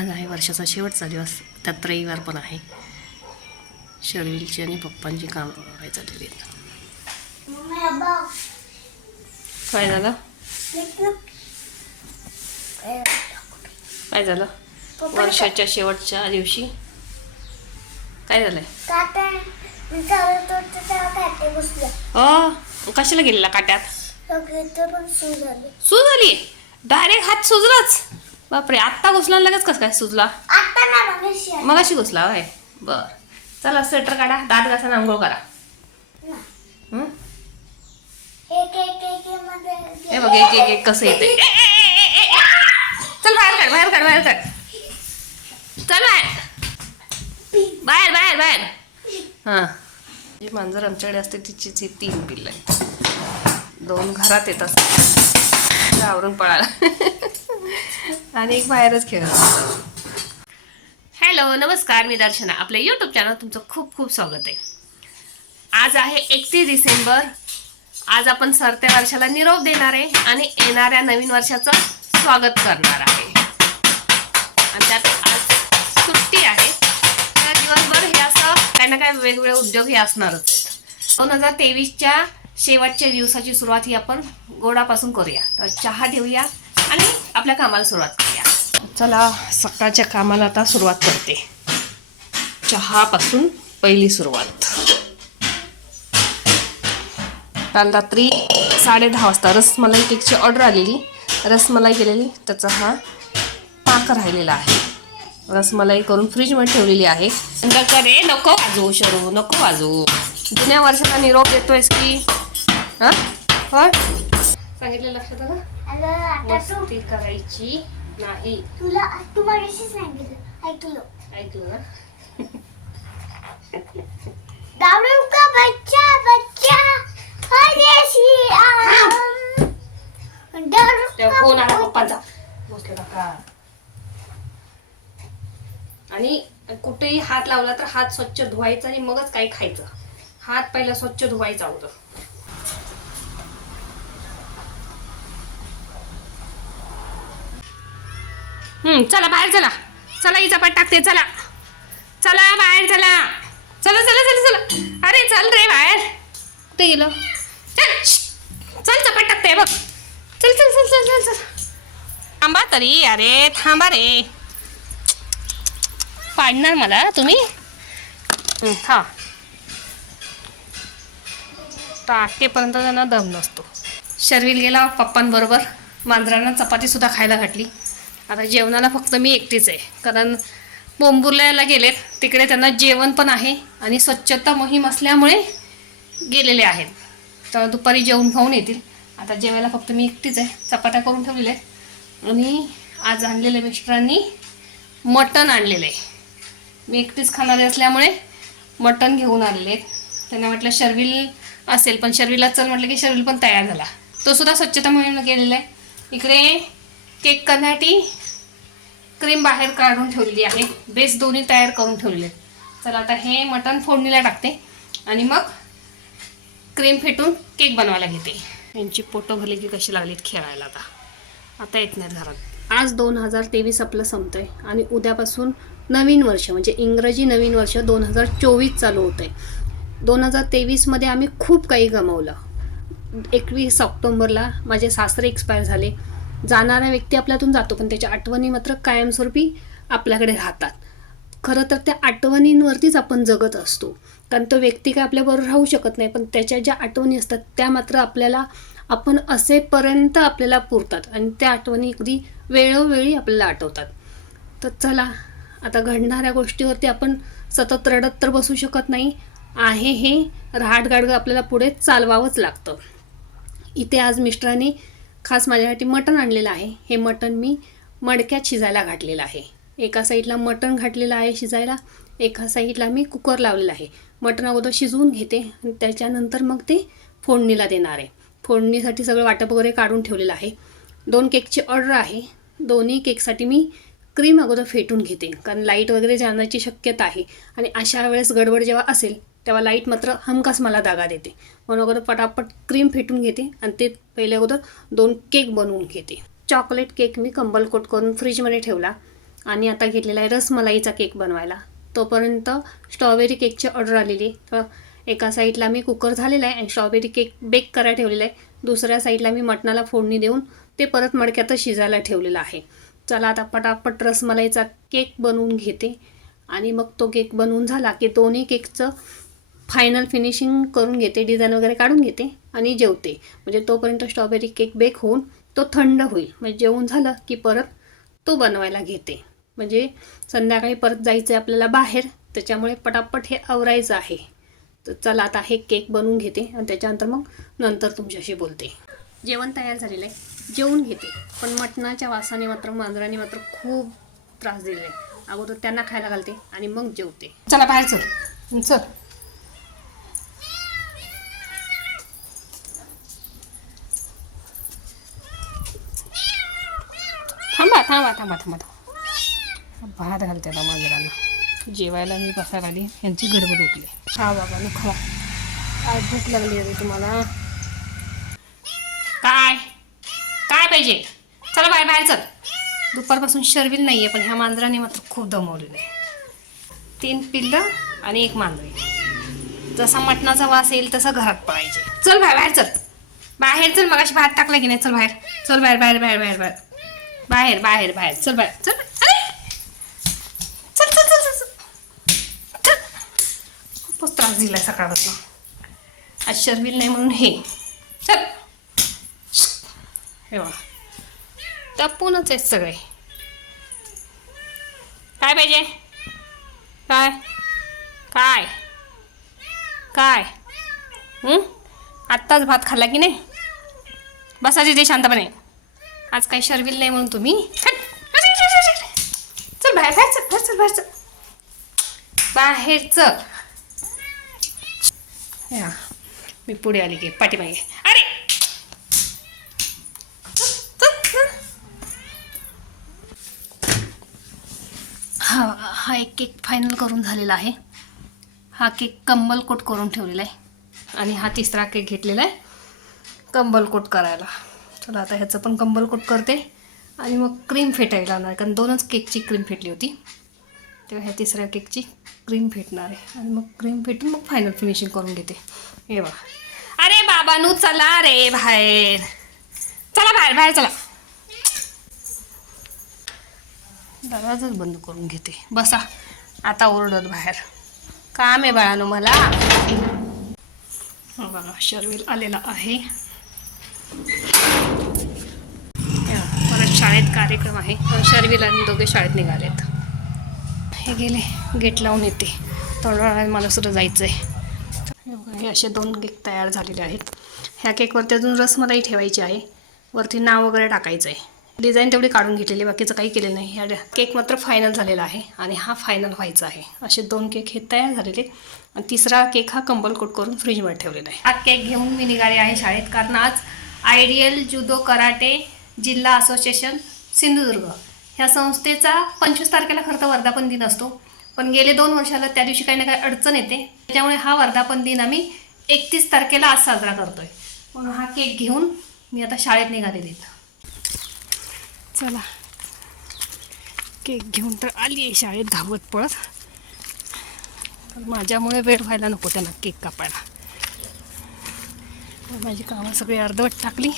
आज आहे वर्षाचा शेवटचा दिवस. त्यात रविवार पण आहे. शर्विलची आणि पप्पांची कामं काय चाललेली आहेत. काय झालं? काय झालं? वर्षाच्या शेवटच्या दिवशी? काय झालंय? हो कशाला गेलेला काट्यात? सूज झाली? डायरेक्ट हात सुजलाच. बापरे आत्ता घुसला आणि लगेच कसं काय सुजला? मग अशी घुसला होय. बर. चला स्वेटर काढा दात घासा आंघोळ करा. हं? बघ एक एक एक कसं येते चल बाहेर काढ बाहेर काढ बाहेर काढ. चल बाहेर. बाहेर बाहेर बाहेर. हां. जी मांजर आमच्याकडे असते तिचीच ही तीन पिल्लं आहेत. दोन घरात येत असतात. आवरून पळाला. आणि एक बाहेरच खेळत हॅलो नमस्कार मी दर्शना. आपल्या यूट्यूब चॅनल तुमचं खूप खूप स्वागत आहे. आज आहे एकतीस डिसेंबर. आज आपण सरत्या वर्षाला निरोप देणार आहे आणि येणाऱ्या नवीन वर्षाचं स्वागत करणार आहे. आणि त्यात आज सुट्टी आहे. तर दिवसभर हे असं काही ना काही वेगवेगळे उद्योग हे असणारच. दोन हजार तेवीसच्या शेवटच्या दिवसाची सुरुवात ही आपण गोडापासून करूया. तर चहा ठेवूया आणि आपल्या कामाला सुरुवात चला सकाळच्या कामाला आता सुरुवात करते. चहापासून पहिली सुरुवात. काल रात्री साडे दहा वाजता रसमलाई केकची ऑर्डर आलेली. रसमलाई केलेली त्याचा हा पाक राहिलेला आहे. रसमलाई करून फ्रीजमध्ये ठेवलेली आहे. रे नको वाजवू शरू नको वाजवू. जुन्या वर्षाला निरोप देतोयस की? हा? होय? सांगितलं लक्षात आलं? करायची. नाही. तुला तू माझ्याशी सांगितलं ऐकलं. ऐकलं ना? दारू का बच्चा बच्चा? हरे दारू तेव्हा फोन आला पप्पांचा बसले आणि कुठेही हात लावला तर हात स्वच्छ धुवायचा आणि मगच काही खायचं. हात पहिला स्वच्छ धुवायचा होतं. चला बाहेर चला. चला ही चपाट टाकते चला. चला बाहेर चला. चला चला चला चला. अरे चल रे बाहेर. कुठे गेलं? चल चल चपाट टाकते बघ. चल चल चल चल चल चल. थांबा तरी अरे थांबा रे. पाडणार मला तुम्ही? हा. टाकेपर्यंत त्यांना दम नसतो. शर्वील गेला पप्पांबरोबर. मांजरांना चपातीसुद्धा खायला घातली. आता जेवणाला फक्त मी एकटीच आहे. कारण बोंबुर्ल्याला गेलेत. तिकडे त्यांना जेवण पण आहे आणि स्वच्छता मोहीम असल्यामुळे गेलेले आहेत. तर दुपारी जेवण खाऊन येतील. आता जेवायला फक्त मी एकटीच आहे. चपात्या करून ठेवलेल्या आहेत. आणि आज आणलेल्या मिस्टरांनी मटण आणलेलं आहे. मी एकटीच खाणारे असल्यामुळे मटण घेऊन आलेले आहेत. त्यांना म्हटलं शर्विल असेल पण शर्विलला चल म्हटलं की शर्विल पण तयार झाला. तो सुद्धा स्वच्छता मोहीम गेलेला आहे. इकडे केक करण्यासाठी क्रीम बाहेर काढून ठेवलेली आहे. बेस दोन्ही तयार करून ठेवलेले आहेत. चला आता हे मटण फोडणीला टाकते. आणि मग क्रीम फेटून केक बनवायला घेते. यांची पोटं भरली की कशी लागलीत खेळायला आता. आता येत नाहीत घरात. आज दोन हजार तेवीस आपलं संपतंय. आणि उद्यापासून नवीन वर्ष म्हणजे इंग्रजी नवीन वर्ष दोन हजार चोवीस चालू होतं आहे दोन हजार तेवीसमध्ये आम्ही खूप काही गमावलं. एकवीस ऑक्टोंबरला माझे सासरे एक्सपायर झाले. जाणारा व्यक्ती आपल्यातून जातो पण त्याच्या आठवणी मात्र कायमस्वरूपी आपल्याकडे राहतात. खरं तर त्या आठवणींवरतीच आपण जगत असतो. कारण तो व्यक्ती काय आपल्याबरोबर राहू शकत नाही पण त्याच्या ज्या आठवणी असतात त्या मात्र आपल्याला आपण असेपर्यंत आपल्याला पुरतात आणि त्या आठवणी अगदी वेळोवेळी आपल्याला आठवतात. तर चला आता घडणाऱ्या गोष्टीवरती आपण सतत रडत तर बसू शकत नाही. आहे हे रहाटगाडगं आपल्याला पुढे चालवावंच लागतं. इथे आज मिस्टरांनी खास माझ्यासाठी मटण आणलेलं आहे. हे मटण मी मडक्यात शिजायला घातलेलं आहे. एका साईडला मटण घातलेलं आहे शिजायला एका साईडला मी कुकर लावलेला आहे. मटण अगोदर शिजवून घेते त्याच्यानंतर मग ते फोडणीला देणार आहे. फोडणीसाठी सगळं वाटप वगैरे काढून ठेवलेलं आहे. दोन केकची ऑर्डर आहे. दोन्ही केकसाठी मी क्रीम अगोदर फेटून घेते कारण लाइट वगैरे जाण्याची शक्यता आहे. आणि अशा वेळेस गडबड जेव्हा असेल तेव्हा लाइट मात्र हमखास मला दागा देते. म्हणून अगोदर पटापट क्रीम फेटून घेते आणि ते पहिले अगोदर दोन केक बनवून घेते. चॉकलेट केक मी कंबल कोट करून फ्रीजमध्ये ठेवला आणि आता घेतलेला आहे रसमलाईचा केक बनवायला. तोपर्यंत स्ट्रॉबेरी केकची ऑर्डर आलेली तर एका साईडला मी कुकर झालेला आहे आणि स्ट्रॉबेरी केक बेक करायला ठेवलेला आहे. दुसऱ्या साईडला मी मटणाला फोडणी देऊन ते परत मडक्यातच शिजायला ठेवलेलं आहे. चला आता पटापट रसमलाईचा केक बनवून घेते आणि मग तो केक बनवून झाला की दोन्ही केकचं फायनल फिनिशिंग करून घेते डिझाईन वगैरे काढून घेते आणि जेवते. म्हणजे तोपर्यंत स्ट्रॉबेरी केक बेक होऊन तो थंड होईल. म्हणजे जेवून झालं की परत तो बनवायला घेते. म्हणजे संध्याकाळी परत जायचं आहे आपल्याला बाहेर त्याच्यामुळे पटापट हे आवरायचं आहे. तर चला आता हे केक बनवून घेते आणि त्याच्यानंतर मग नंतर तुमच्याशी बोलते. जेवण तयार झालेलं आहे. जेवून घेते. पण मटणाच्या वासाने मात्र मांजराने मात्र खूप त्रास दिलेला आहे. अगोदर त्यांना खायला घालते आणि मग जेवते. चला बाहेर चल. चल. थांबा थांबा थांबा थांबा. भात घालते आता मांजरांना. जेवायला मी बसायला आली यांची गडबड उठली. हा बाबा न खा आज भूक लागली अरे तुम्हाला. काय? काय पाहिजे? चला बाहेर बाहेर चल. दुपारपासून शर्विल नाही आहे पण ह्या मांजराने मात्र खूप दमवलेलं आहे तीन पिल्लं आणि एक मांजरी. जसा मटणाचा वास येईल तसं घरात पळायचे चल बाहेर बाहेर चल. बाहेर चल मगाशी भात टाकला की नाही? चल बाहेर. चल बाहेर बाहेर बाहेर बाहेर बाहेर. बाहेर बाहेर बाहेर. चल बाहेर चल अरे! चल चल चल चल चल. खूपच त्रास दिला सकाळपासून. आज शर्विल नाही म्हणून हे. चल. हे बघा. तपूनच आहेत सगळे. काय पाहिजे? काय? काय? काय? आत्ताच भात खाल्ला की नाही? बसा तिथे शांतपणे. आज काही शर्विल नाही म्हणून तुम्ही. चल बाहेर बाहेर चल बाहेर चल बाहेर चल. बाहेर चल. या. मी पुढे आली की पाठीमागे. अरे! हा हा एक केक फायनल करून झालेला आहे. हा केक कंबल कोट करून ठेवलेला आहे. आणि हा तिसरा केक घेतलेला आहे. कंबल कोट करायला. चला आता ह्याचं पण कंबल कोट करते. आणि मग क्रीम फेटायला लावणार कारण दोनच केकची क्रीम फेटली होती. तेव्हा ह्या तिसऱ्या केकची क्रीम फेटणार आहे. आणि मग क्रीम फेटून मग फायनल फिनिशिंग करून घेते. हे बघा. अरे बाबानू चला रे बाहेर. चला बाहेर बाहेर चला. दरवाजाच बंद करून घेते. बसा. आता ओरडत बाहेर. काम आहे बाळानो मला. बघा शर्विल आलेला आहे. शाळेत कार्यक्रम आहे. शर्विल आणि दोघे शाळेत निघालेत. हे गेले गेट लावून येते. थोड्या मला सुद्धा जायचं आहे हे असे दोन केक तयार झालेले आहेत. ह्या केकवरती अजून रसमलाई ठेवायची आहे. वरती नाव वगैरे टाकायचं आहे डिझाईन तेवढी काढून घेतलेली बाकीचं काही केलं नाही. ह्या केक मात्र फायनल झालेला आहे आणि हा फायनल व्हायचा आहे. असे दोन केक हे तयार झालेले. आणि तिसरा केक हा कंबल कोट करून फ्रीजमध्ये ठेवलेला आहे. हा केक घेऊन मी निघाले आहे शाळेत कारण आज आयडियल जुदो कराटे जिल्हा असोसिएशन सिंधुदुर्ग. ह्या संस्थेचा पंचवीस तारखेला खरं तर वर्धापन दिन असतो. पण गेले दोन वर्षाला त्या दिवशी काही ना काही अडचण येते. त्याच्यामुळे हा वर्धापन दिन आम्ही एकतीस तारखेला आज साजरा करतोय. म्हणून हा केक घेऊन मी आता शाळेत निघालेली चला. केक घेऊन तर आली आहे शाळेत धावत पळत. माझ्यामुळे वेळ व्हायला नको त्यांना केक कापायला. माझी कामं सगळी अर्धवट टाकली.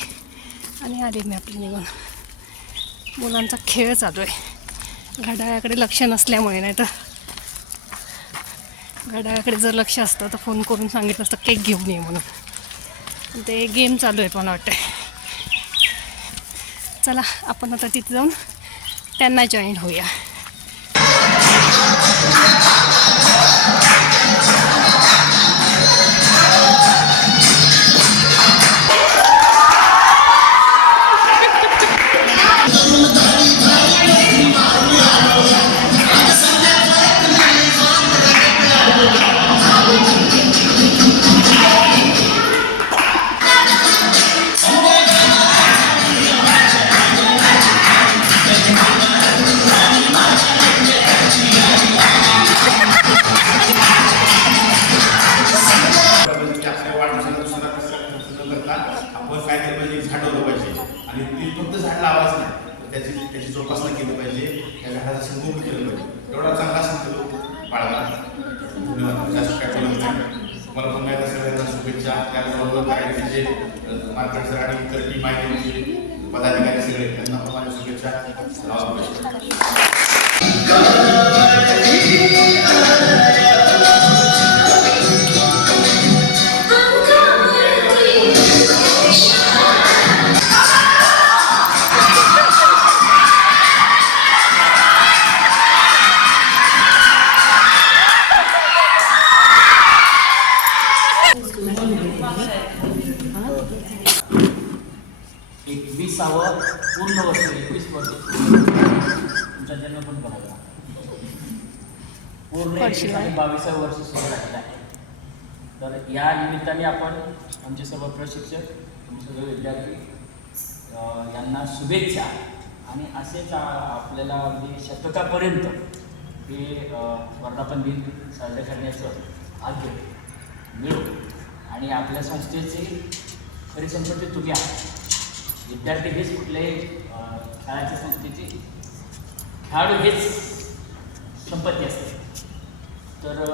आणि आले मी आपली निघून. मुलांचा खेळ चालू आहे. घड्याळाकडे लक्ष नसल्यामुळे नाही तर. घड्याळाकडे जर लक्ष असतं तर फोन करून सांगितलं असतं केक घेऊन ये म्हणून. ते गेम चालू आहे मला वाटतं चला आपण आता तिथे जाऊन त्यांना जॉईन होऊया. त्याचबरोबर काय मार्केट सर आणि इतर टीम आहे त्यांची पदाधिकारी सगळे त्यांना पण माझ्या शुभेच्छा बावीसावं वर्ष सुरू झालेलं आहे. तर या निमित्ताने आपण आमचे सर्व प्रशिक्षक आमचे सर्व विद्यार्थी यांना शुभेच्छा. आणि असेच आपल्याला अगदी शतकापर्यंत हे वर्धापन दिन साजरे करण्याचं भाग्य मिळो. आणि आपल्या संस्थेची खरी संपत्ती तुम्ही आहात विद्यार्थी हेच कुठल्याही अं, शाळेच्या संस्थेची खेळाडू हेच संपत्ती असते तर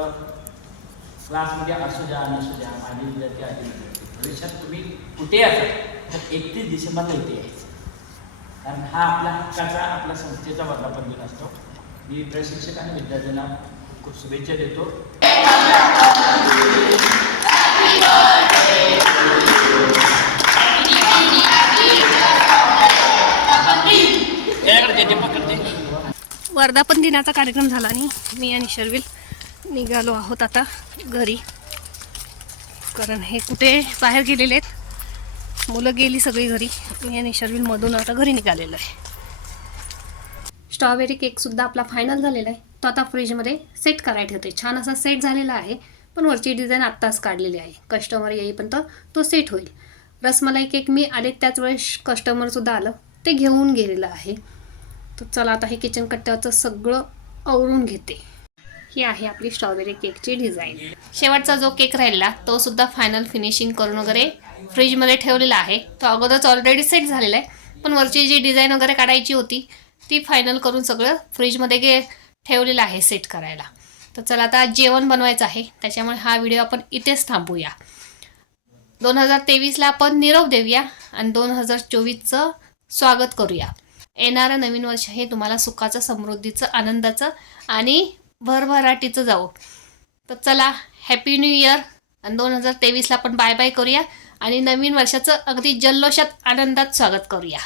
क्लासमध्ये असू द्या नसू द्या माझे विद्यार्थी आधी भविष्यात तुम्ही कुठे असाल? तर एकतीस डिसेंबरला इथे यायचं कारण हा आपल्या हक्काचा आपल्या संस्थेचा वर्धापन दिन असतो. मी प्रशिक्षक आणि विद्यार्थ्यांना खूप शुभेच्छा देतो. वर्धापन दिनाचा कार्यक्रम झाला आणि मी आणि शर्विल निघालो आहोत आता घरी. कारण हे कुठे बाहेर गेलेले आहेत. मुलं गेली सगळी घरी. मी आणि आता घरी निघालेलं आहे. स्ट्रॉबेरी केकसुद्धा आपला फायनल झालेला आहे. तो आता फ्रीजमध्ये सेट करायला ठेवते छान असा सेट झालेला आहे पण वरची डिझाईन आत्ताच काढलेली आहे. कस्टमर येईपर्यंत तो सेट होईल. रसमलाई केक मी आले त्याच वेळेस कस्टमरसुद्धा आलं. ते घेऊन गेलेलं आहे. तर चला आता हे किचन कट्ट्याचं सगळं आवरून घेते. ही आहे आपली स्ट्रॉबेरी केकची डिझाईन शेवटचा जो केक राहिला तो सुद्धा फायनल फिनिशिंग करून वगैरे फ्रीजमध्ये ठेवलेला आहे. तो अगोदरच ऑलरेडी सेट झालेला आहे. पण वरची जी डिझाईन वगैरे काढायची होती ती फायनल करून सगळं फ्रीजमध्ये गे ठेवलेलं आहे सेट करायला. तर चला आता जेवण बनवायचं आहे. त्याच्यामुळे हा व्हिडिओ आपण इथेच थांबूया. दोन हजार तेवीसला आपण निरोप देऊया आणि दोन हजार चोवीसचं स्वागत करूया. येणारं नवीन वर्ष हे तुम्हाला सुखाचं समृद्धीचं आनंदाचं आणि भरभराटीचं जाऊ. तर चला हॅपी न्यू इयर आणि दोन हजार तेवीसला आपण बाय बाय करूया. आणि नवीन वर्षाचं अगदी जल्लोषात आनंदात स्वागत करूया.